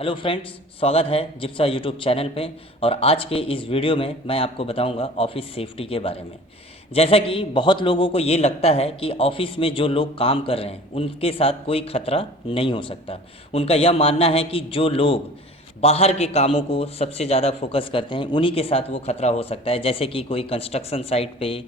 Hello friends, स्वागत है जिप्सा YouTube channel पे। और आज के इस वीडियो में मैं आपको बताऊंगा ऑफिस सेफ्टी के बारे में। जैसा कि बहुत लोगों को ये लगता है कि ऑफिस में जो लोग काम कर रहे हैं उनके साथ कोई खतरा नहीं हो सकता। उनका यह मानना है कि जो लोग बाहर के कामों को सबसे ज़्यादा फोकस करते हैं उन्हीं के साथ वो खतरा हो सकता है। जैसे कि कोई कंस्ट्रक्शन साइट पे,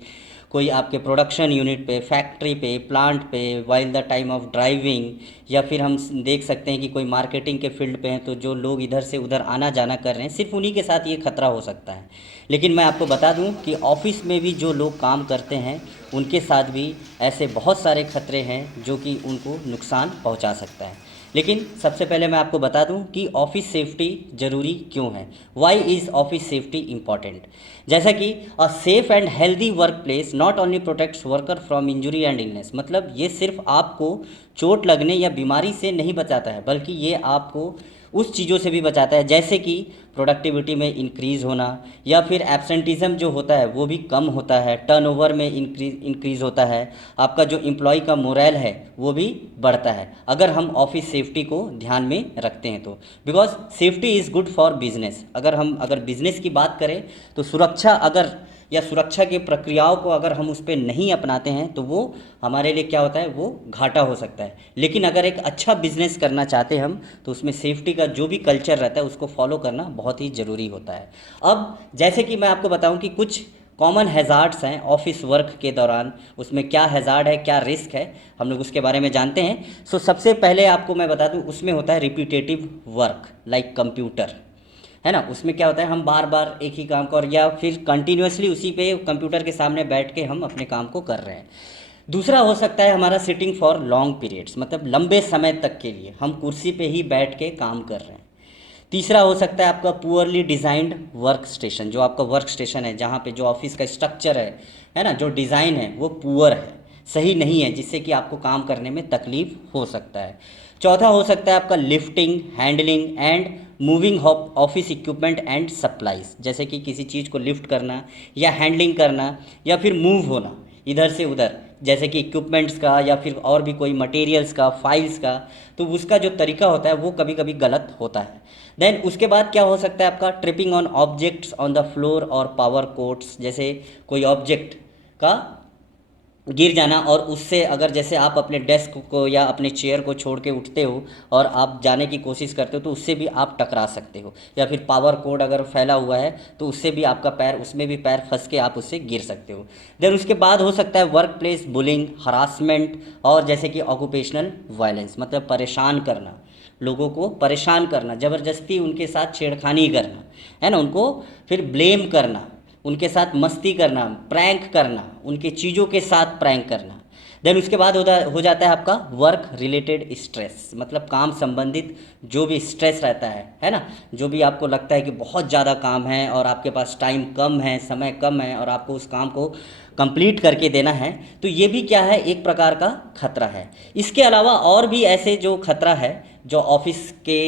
कोई आपके प्रोडक्शन यूनिट पे, फैक्ट्री पे, प्लांट पे, while the time of driving, या फिर हम देख सकते हैं कि कोई मार्केटिंग के फील्ड पे हैं तो जो लोग इधर से उधर आना जाना कर रहे हैं सिर्फ उन्हीं के साथ ये खतरा हो सकता है। लेकिन मैं आपको बता दूं कि ऑफिस में भी जो लोग काम करते हैं उनके साथ भी ऐसे बहुत सारे खतरे हैं जो कि उनको नुकसान पहुंचा सकता है। लेकिन सबसे पहले मैं आपको बता दूं कि ऑफिस सेफ्टी ज़रूरी क्यों है। Why is office safety important. जैसा कि a safe and healthy workplace not only protects worker from injury and illness, मतलब ये सिर्फ आपको चोट लगने या बीमारी से नहीं बचाता है बल्कि ये आपको उस चीज़ों से भी बचाता है, जैसे कि प्रोडक्टिविटी में इंक्रीज़ होना, या फिर एब्सेंटिज़म जो होता है वो भी कम होता है, टर्नओवर में इंक्रीज़ होता है, आपका जो एम्प्लॉय का मोरल है वो भी बढ़ता है अगर हम ऑफिस सेफ्टी को ध्यान में रखते हैं तो। Because safety is good for business. अगर बिजनेस की बात करें तो सुरक्षा अगर या सुरक्षा की प्रक्रियाओं को अगर हम उस पर नहीं अपनाते हैं तो वो हमारे लिए क्या होता है, वो घाटा हो सकता है। लेकिन अगर एक अच्छा बिजनेस करना चाहते हैं हम तो उसमें सेफ्टी का जो भी कल्चर रहता है उसको फॉलो करना बहुत ही ज़रूरी होता है। अब जैसे कि मैं आपको बताऊं कि कुछ कॉमन हैज़ार्ड्स हैं ऑफिस वर्क के दौरान, उसमें क्या हैज़ार्ड है, क्या रिस्क है, हम लोग उसके बारे में जानते हैं। सबसे पहले आपको मैं बता दूं, उसमें होता है रिपीटेटिव वर्क लाइक कंप्यूटर, है ना। उसमें क्या होता है, हम बार बार एक ही काम को और या फिर कंटिन्यूसली उसी पे कंप्यूटर के सामने बैठ के हम अपने काम को कर रहे हैं। दूसरा हो सकता है हमारा सिटिंग फॉर लॉन्ग पीरियड्स, मतलब लंबे समय तक के लिए हम कुर्सी पे ही बैठ के काम कर रहे हैं। तीसरा हो सकता है आपका पुअरली डिज़ाइंड वर्क स्टेशन, जो आपका वर्क स्टेशन है जहाँ पे जो ऑफिस का स्ट्रक्चर है ना, जो डिज़ाइन है वो पुअर है, सही नहीं है, जिससे कि आपको काम करने में तकलीफ हो सकता है। चौथा हो सकता है आपका lifting, handling and moving office equipment and supplies, जैसे कि किसी चीज़ को लिफ्ट करना या हैंडलिंग करना या फिर मूव होना इधर से उधर, जैसे कि इक्विपमेंट्स का या फिर और भी कोई मटेरियल्स का, फाइल्स का, तो उसका जो तरीका होता है वो कभी कभी गलत होता है। देन उसके बाद क्या हो सकता है आपका tripping on objects on the floor और पावर कोर्ट्स, जैसे कोई ऑब्जेक्ट का गिर जाना और उससे अगर जैसे आप अपने डेस्क को या अपने चेयर को छोड़ के उठते हो और आप जाने की कोशिश करते हो तो उससे भी आप टकरा सकते हो, या फिर पावर कोड अगर फैला हुआ है तो उससे भी आपका पैर, उसमें भी पैर फंस के आप उससे गिर सकते हो। देन उसके बाद हो सकता है वर्क प्लेस बुलिंग, हरासमेंट, और जैसे कि ऑक्यूपेशनल वायलेंस, मतलब परेशान करना, लोगों को परेशान करना, ज़बरदस्ती उनके साथ छेड़खानी करना, है ना, उनको फिर ब्लेम करना, उनके साथ मस्ती करना, प्रैंक करना, उनके चीज़ों के साथ प्रैंक करना। देन उसके बाद हो जाता है आपका वर्क रिलेटेड स्ट्रेस, मतलब काम संबंधित जो भी स्ट्रेस रहता है ना, जो भी आपको लगता है कि बहुत ज़्यादा काम है और आपके पास टाइम कम है, समय कम है और आपको उस काम को कंप्लीट करके देना है, तो ये भी क्या है, एक प्रकार का खतरा है। इसके अलावा और भी ऐसे जो खतरा है जो ऑफिस के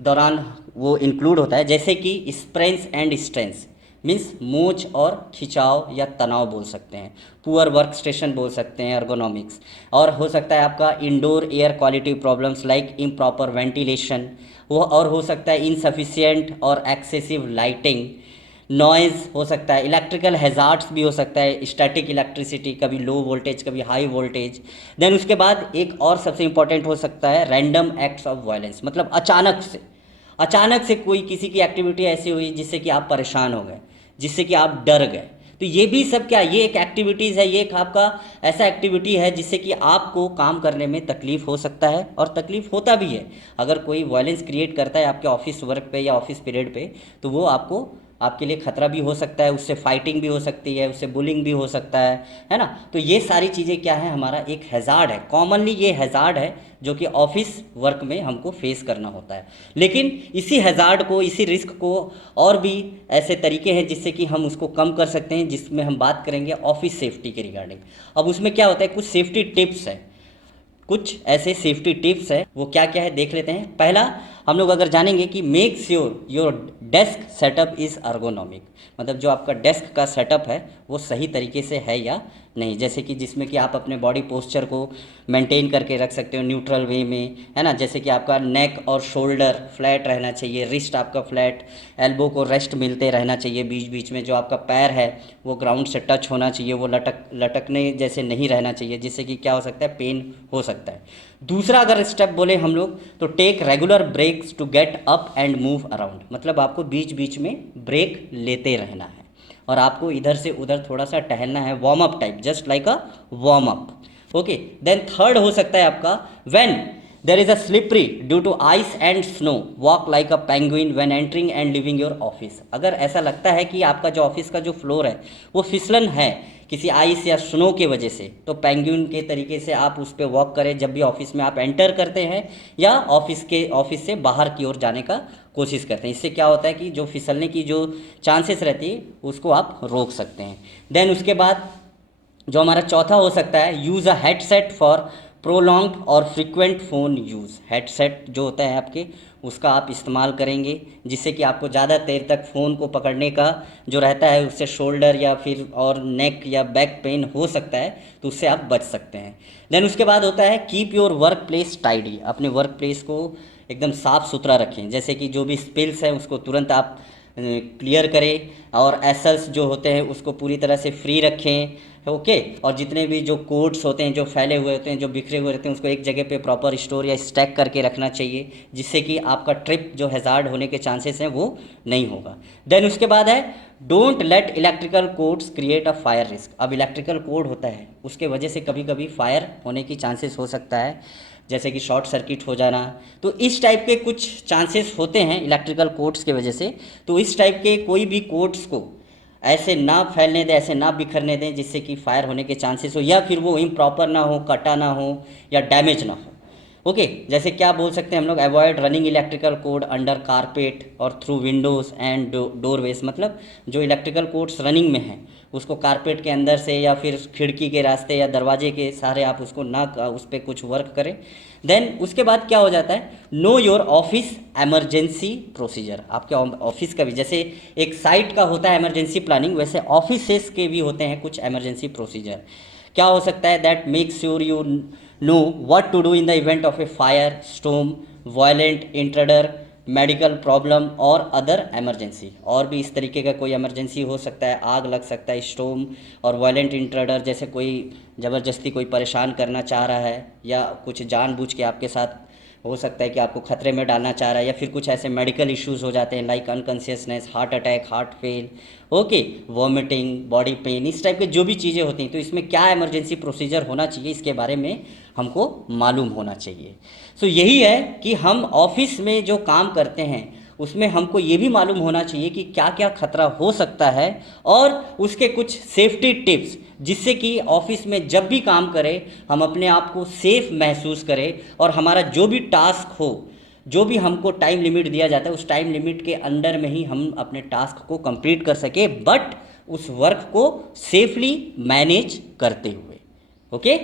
दौरान वो इंक्लूड होता है, जैसे कि स्प्रेंस एंड स्ट्रेंस, मीन्स मोच और खिंचाव या तनाव बोल सकते हैं, पुअर वर्क स्टेशन बोल सकते हैं, एर्गोनॉमिक्स, और हो सकता है आपका indoor air quality problems like improper ventilation, वो और हो सकता है इनसफिशिएंट और एक्सेसिव लाइटिंग, नॉइज़ हो सकता है, इलेक्ट्रिकल हैज़ार्ड्स भी हो सकता है, स्टैटिक इलेक्ट्रिसिटी, कभी लो वोल्टेज कभी हाई वोल्टेज। देन उसके बाद एक और सबसे इंपॉर्टेंट हो सकता है रैंडम एक्ट्स ऑफ वायलेंस, मतलब अचानक से कोई किसी की एक्टिविटी ऐसी हुई जिससे कि आप परेशान हो गए, जिससे कि आप डर गए, तो ये भी सब क्या, ये एक एक्टिविटीज़ है, ये एक आपका ऐसा एक्टिविटी है जिससे कि आपको काम करने में तकलीफ़ हो सकता है और तकलीफ़ होता भी है। अगर कोई वायलेंस क्रिएट करता है आपके ऑफिस वर्क पे या ऑफिस पीरियड पे तो वो आपके लिए खतरा भी हो सकता है, उससे फाइटिंग भी हो सकती है, उससे बुलिंग भी हो सकता है ना। तो ये सारी चीज़ें क्या है, हमारा एक हैज़ार्ड है, कॉमनली ये हैज़ार्ड है जो कि ऑफिस वर्क में हमको फेस करना होता है। लेकिन इसी हैज़ार्ड को, इसी रिस्क को, और भी ऐसे तरीके हैं जिससे कि हम उसको कम कर सकते हैं, जिसमें हम बात करेंगे ऑफिस सेफ्टी के रिगार्डिंग। अब उसमें क्या होता है, कुछ सेफ्टी टिप्स है, कुछ ऐसे सेफ्टी टिप्स है, वो क्या क्या है देख लेते हैं। पहला हम लोग अगर जानेंगे कि make sure your desk setup is ergonomic, मतलब जो आपका डेस्क का सेटअप है वो सही तरीके से है या नहीं, जैसे कि जिसमें कि आप अपने बॉडी पोस्चर को मेंटेन करके रख सकते हो न्यूट्रल वे में, है ना। जैसे कि आपका नेक और शोल्डर फ्लैट रहना चाहिए, रिस्ट आपका फ्लैट, एल्बो को रेस्ट मिलते रहना चाहिए बीच बीच में, जो आपका पैर है वो ग्राउंड से टच होना चाहिए, वो लटकने जैसे नहीं रहना चाहिए, जिससे कि क्या हो सकता है, पेन हो सकता है। दूसरा अगर स्टेप बोले हम लोग तो take regular breaks to get up and move around, मतलब आपको बीच बीच में ब्रेक लेते रहना है और आपको इधर से उधर थोड़ा सा टहलना है, warm up type, just like a warm up. Okay, then third हो सकता है आपका when there is a slippery due to ice and snow, walk like a penguin when entering and leaving your office. अगर ऐसा लगता है कि आपका जो ऑफिस का जो फ्लोर है वो फिसलन है किसी आइस या स्नो के वजह से, तो पेंगुइन के तरीके से आप उस पर वॉक करें जब भी ऑफिस में आप एंटर करते हैं या ऑफिस से बाहर की ओर जाने का कोशिश करते हैं। इससे क्या होता है कि जो फिसलने की जो चांसेस रहती है उसको आप रोक सकते हैं। देन उसके बाद जो हमारा चौथा हो सकता है, use a headset for prolonged और फ्रिक्वेंट फ़ोन यूज़। हेडसेट जो होता है आपके, उसका आप इस्तेमाल करेंगे जिससे कि आपको ज़्यादा देर तक फ़ोन को पकड़ने का जो रहता है उससे शोल्डर या फिर और नेक या बैक पेन हो सकता है, तो उससे आप बच सकते हैं। देन उसके बाद होता है keep your work place tidy, अपने वर्क प्लेस को एकदम साफ़ सुथरा रखें, जैसे कि जो भी स्पिल्स हैं उसको तुरंत आप क्लियर करें और एसल्स जो होते हैं उसको पूरी तरह से फ्री रखें। ओके, और जितने भी जो कोड्स होते हैं जो फैले हुए होते हैं, जो बिखरे हुए रहते हैं, उसको एक जगह पे प्रॉपर स्टोर या स्टैक करके रखना चाहिए, जिससे कि आपका ट्रिप जो हैज़ार्ड होने के चांसेस हैं वो नहीं होगा। देन उसके बाद है don't let electrical codes create a fire risk. अब इलेक्ट्रिकल कोड होता है उसके वजह से कभी कभी फायर होने की चांसेस हो सकता है, जैसे कि शॉर्ट सर्किट हो जाना, तो इस टाइप के कुछ चांसेस होते हैं इलेक्ट्रिकल कोड्स के वजह से। तो इस टाइप के कोई भी कोड्स को ऐसे ना फैलने दें, ऐसे ना बिखरने दें जिससे कि फायर होने के चांसेस हो या फिर वो इम्प्रॉपर ना हो, कटा ना हो या डैमेज ना हो। ओके, जैसे क्या बोल सकते हैं हम लोग, avoid running electrical code under carpet और थ्रू विंडोज़ एंड डोरवेज। मतलब जो इलेक्ट्रिकल कोड्स रनिंग में हैं उसको कारपेट के अंदर से या फिर खिड़की के रास्ते या दरवाजे के सहारे आप उसको ना उस पर कुछ वर्क करें। देन उसके बाद क्या हो जाता है, know your office emergency procedure. आपके ऑफिस का भी जैसे एक साइट का होता है इमरजेंसी प्लानिंग, वैसे ऑफिसेस के भी होते हैं कुछ एमरजेंसी प्रोसीजर। क्या हो सकता है, that make sure you know what to do in the event of a fire, storm, violent intruder, medical problem और अदर एमरजेंसी। और भी इस तरीके का कोई एमरजेंसी हो सकता है, आग लग सकता है, स्टॉर्म और वायलेंट इंट्रूडर, जैसे कोई ज़बरदस्ती कोई परेशान करना चाह रहा है या कुछ जानबूझ के आपके साथ हो सकता है कि आपको खतरे में डालना चाह रहा है, या फिर कुछ ऐसे मेडिकल इश्यूज़ हो जाते हैं like unconsciousness, heart attack, heart fail, okay, vomiting, body pain, इस टाइप के जो भी चीज़ें होती हैं। तो इसमें क्या इमरजेंसी प्रोसीजर होना चाहिए इसके बारे में हमको मालूम होना चाहिए। सो यही है कि हम ऑफिस में जो काम करते हैं उसमें हमको ये भी मालूम होना चाहिए कि क्या क्या खतरा हो सकता है और उसके कुछ सेफ्टी टिप्स, जिससे कि ऑफिस में जब भी काम करें हम अपने आप को सेफ महसूस करें और हमारा जो भी टास्क हो, जो भी हमको टाइम लिमिट दिया जाता है उस टाइम लिमिट के अंडर में ही हम अपने टास्क को कंप्लीट कर सके, बट उस वर्क को सेफली मैनेज करते हुए। ओके।